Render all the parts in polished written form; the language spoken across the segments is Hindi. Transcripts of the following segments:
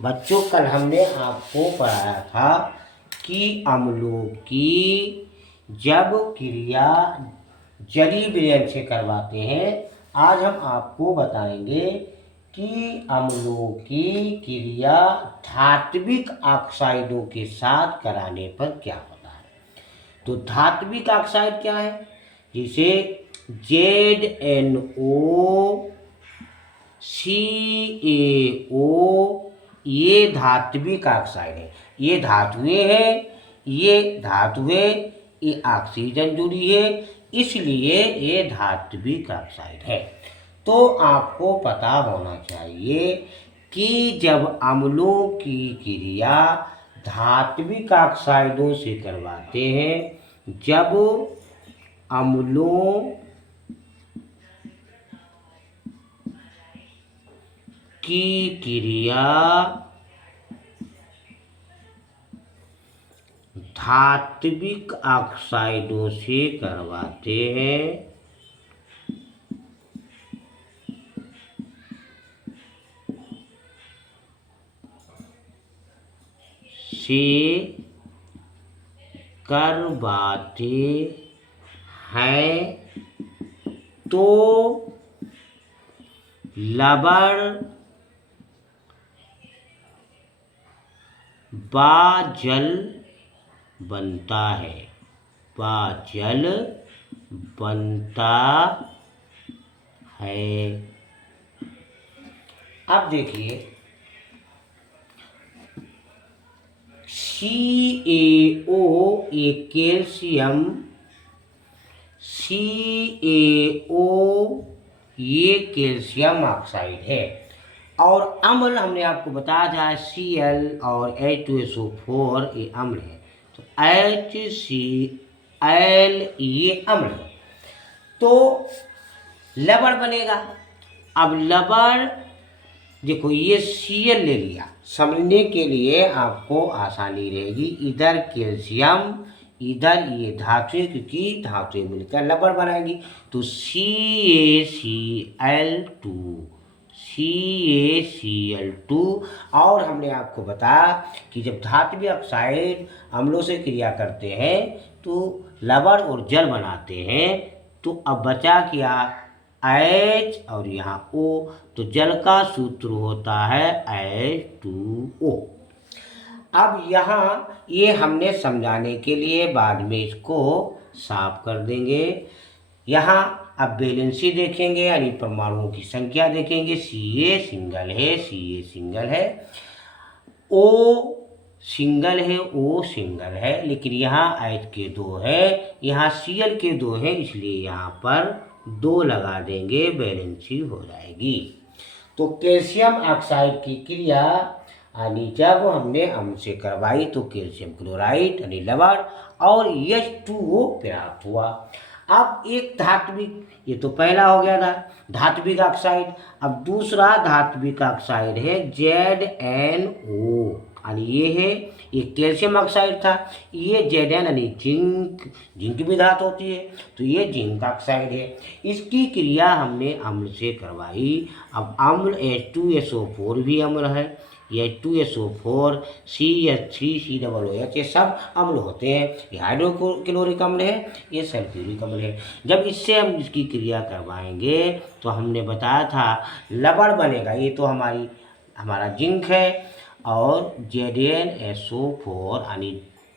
बच्चों कल हमने आपको पढ़ाया था कि अम्लों की जब क्रिया जली विलयन से करवाते हैं। आज हम आपको बताएंगे कि अम्लों की क्रिया धात्विक ऑक्साइडों के साथ कराने पर क्या होता है। तो धात्विक ऑक्साइड क्या है? जिसे ZnO CaO ये धात्विक ऑक्साइड है। ये धातुएं हैं, ये ऑक्सीजन जुड़ी है, इसलिए ये धात्विक ऑक्साइड है। तो आपको पता होना चाहिए कि जब अम्लों की क्रिया धात्विक ऑक्साइडों से करवाते हैं, जब अम्लों की क्रिया धात्विक ऑक्साइडों से करवाते हैं, तो लवण व जल बनता है, अब देखिए CaO एक कैल्शियम, CaO ये कैल्शियम ऑक्साइड है। और अम्ल हमने आपको बताया था Cl और H2SO4 ये अम्ल है। तो HCl ये अम्ल है। तो लवण बनेगा। अब लवण देखो ये Cl ले लिया, समझने के लिए आपको आसानी रहेगी। इधर कैल्शियम, इधर ये धातुएं, क्योंकि धातुएं मिलकर लवण बनाएंगी। तो CaCl2 और हमने आपको बताया कि जब धात्विक ऑक्साइड अम्लों से क्रिया करते हैं तो लवण और जल बनाते हैं। तो अब बचा क्या? H और यहाँ O, तो जल का सूत्र होता है H2O। अब यहाँ ये हमने समझाने के लिए बाद में इसको साफ कर देंगे। यहाँ अब वैलेंसी देखेंगे, यानी परमाणुओं की संख्या देखेंगे। Ca सिंगल है, O सिंगल है, O सिंगल है, लेकिन यहाँ H के 2 है, यहाँ Cl के 2 है, इसलिए यहाँ पर 2 लगा देंगे, वैलेंसी हो जाएगी। तो कैल्शियम ऑक्साइड की क्रिया यानी जब हमने अम्ल से करवाई तो कैल्शियम क्लोराइड यानी लवण और H2O प्राप्त हुआ। अब एक धात्विक, ये तो पहला हो गया था धात्विक ऑक्साइड। अब दूसरा धात्विक ऑक्साइड है ZnO, यानी ये है, ये कैल्शियम ऑक्साइड था। ये Zn यानी जिंक भी धातु होती है, तो ये जिंक ऑक्साइड है। इसकी क्रिया हमने अम्ल से करवाई। अब अम्ल H2SO4 भी अम्ल है, H2SO4 CH3COOH ये सब अम्ल होते हैं। ये हाइड्रोक्लोरिक अम्ल है, ये सल्फ्यूरिक अम्ल है। जब इससे हम इसकी क्रिया करवाएंगे तो हमने बताया था लवण बनेगा। ये तो हमारा जिंक है, और ZnSO4 यानी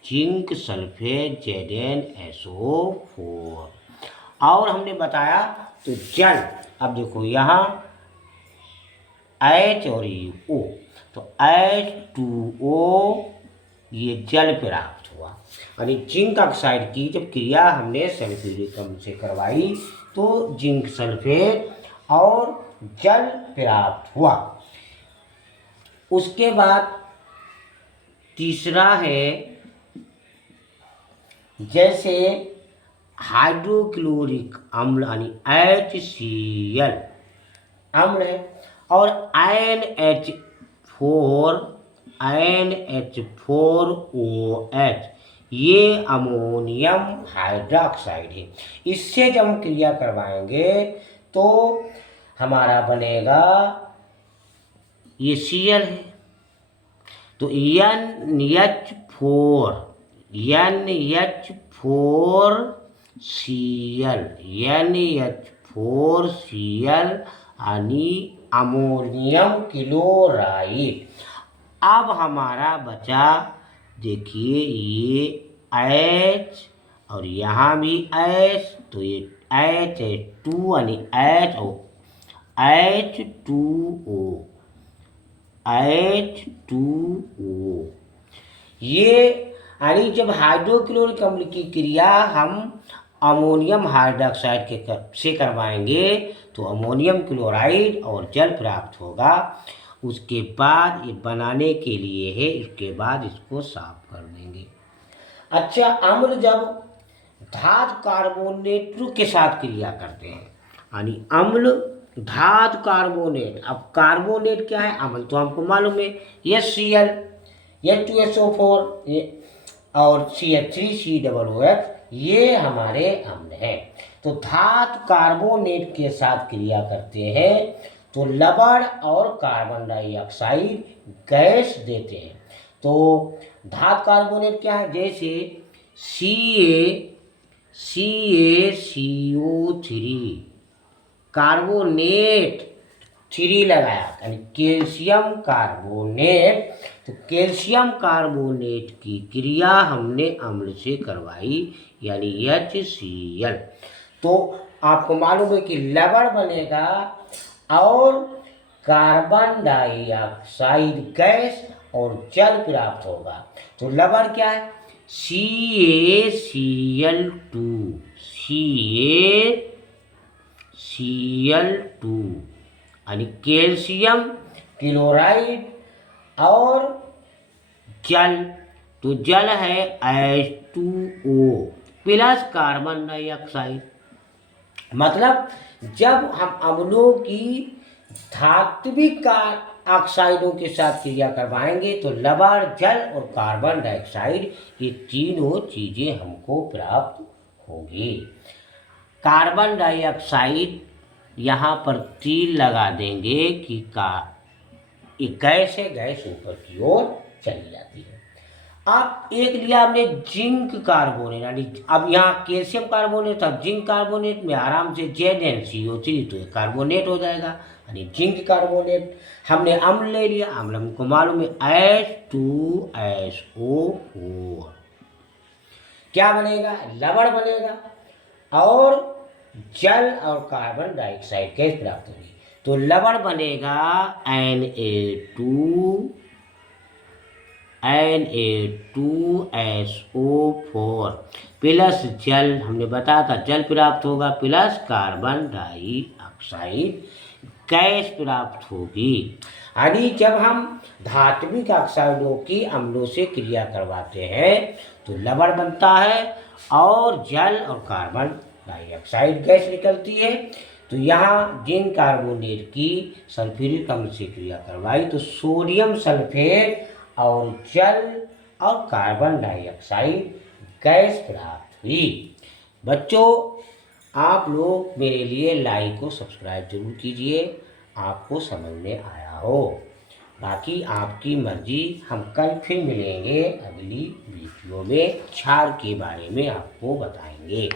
जिंक सल्फेट ZnSO4। और हमने बताया तो जल, अब देखो यहाँ H और ये O, तो H2O ये जल प्राप्त हुआ। यानी जिंक ऑक्साइड की जब क्रिया हमने सल्फ्यूरिक अम्ल से करवाई तो जिंक सल्फेट और जल प्राप्त हुआ। उसके बाद तीसरा है, जैसे हाइड्रोक्लोरिक अम्ल यानी HCl अम्ल है, और NH4OH ये अमोनियम हाइड्रोक्साइड है। इससे जब हम क्रिया करवाएंगे तो हमारा बनेगा, ये Cl है, तो NH4 NH4Cl यानी अमोनियम क्लोराइड। अब हमारा बचा, देखिए ये H और यहाँ भी H, तो ये H2 यानी H2O। ये यानी जब हाइड्रोक्लोरिक अम्ल की क्रिया हम अमोनियम हाइड्रोक्साइड से करवाएंगे तो अमोनियम क्लोराइड और जल प्राप्त होगा। उसके बाद ये बनाने के लिए है, इसके बाद इसको साफ कर देंगे। अच्छा, अम्ल जब धातु कार्बोनेट के साथ क्रिया करते हैं, यानी अम्ल धातु कार्बोनेट। अब कार्बोनेट क्या है? अम्ल तो हमको मालूम है, HCl, H2SO4 और CH3COOH, ये हमारे अम्ल हैं। तो धातु कार्बोनेट के साथ क्रिया करते हैं तो लवण और कार्बन डाइऑक्साइड गैस देते हैं। तो धातु कार्बोनेट क्या है? जैसे CaCO3 कार्बोनेट 3 लगाया यानी कैल्शियम कार्बोनेट। तो कैल्शियम कार्बोनेट की क्रिया हमने अम्ल से करवाई यानी HCl। तो आपको मालूम है कि लवण बनेगा और कार्बन डाइऑक्साइड गैस और जल प्राप्त होगा। तो लवण क्या है? CaCl2 यानी कैल्शियम क्लोराइड और जल। तो जल है H2O प्लस कार्बन डाइऑक्साइड। मतलब जब हम अम्लों की धात्विक ऑक्साइडों के साथ क्रिया करवाएंगे तो लवण, जल और कार्बन डाइऑक्साइड, ये तीनों चीजें हमको प्राप्त होगी। कार्बन डाइऑक्साइड यहाँ पर तीर लगा देंगे कि ये गैस है, गैस ऊपर की ओर चली जाती है। अब एक लिया हमने जिंक कार्बोनेट, यानी अब यहाँ कैल्शियम कार्बोनेट था, जिंक कार्बोनेट में आराम से ZnCO3, तो ये कार्बोनेट हो जाएगा यानी जिंक कार्बोनेट। हमने अम्ल ले लिया, अम्ल हमको मालूम है H2SO4। क्या बनेगा? लवण बनेगा और जल और कार्बन डाइऑक्साइड गैस प्राप्त होगी। तो लवण बनेगा Na2SO4 प्लस जल, हमने बताया था जल प्राप्त होगा, प्लस कार्बन डाइऑक्साइड गैस प्राप्त होगी। यानी जब हम धात्विक ऑक्साइडों की अम्लों से क्रिया करवाते हैं तो लवण बनता है और जल और कार्बन डाइऑक्साइड गैस निकलती है। तो यहाँ जिंक कार्बोनेट की सल्फ्यूरिक अम्ल से क्रिया करवाई तो सोडियम सल्फेट और जल और कार्बन डाइऑक्साइड गैस प्राप्त हुई। बच्चों, आप लोग मेरे लिए लाइक और सब्सक्राइब जरूर कीजिए, आपको समझ में आया हो। बाकी आपकी मर्जी। हम कल फिर मिलेंगे अगली वीडियो में, क्षार के बारे में आपको बताएंगे।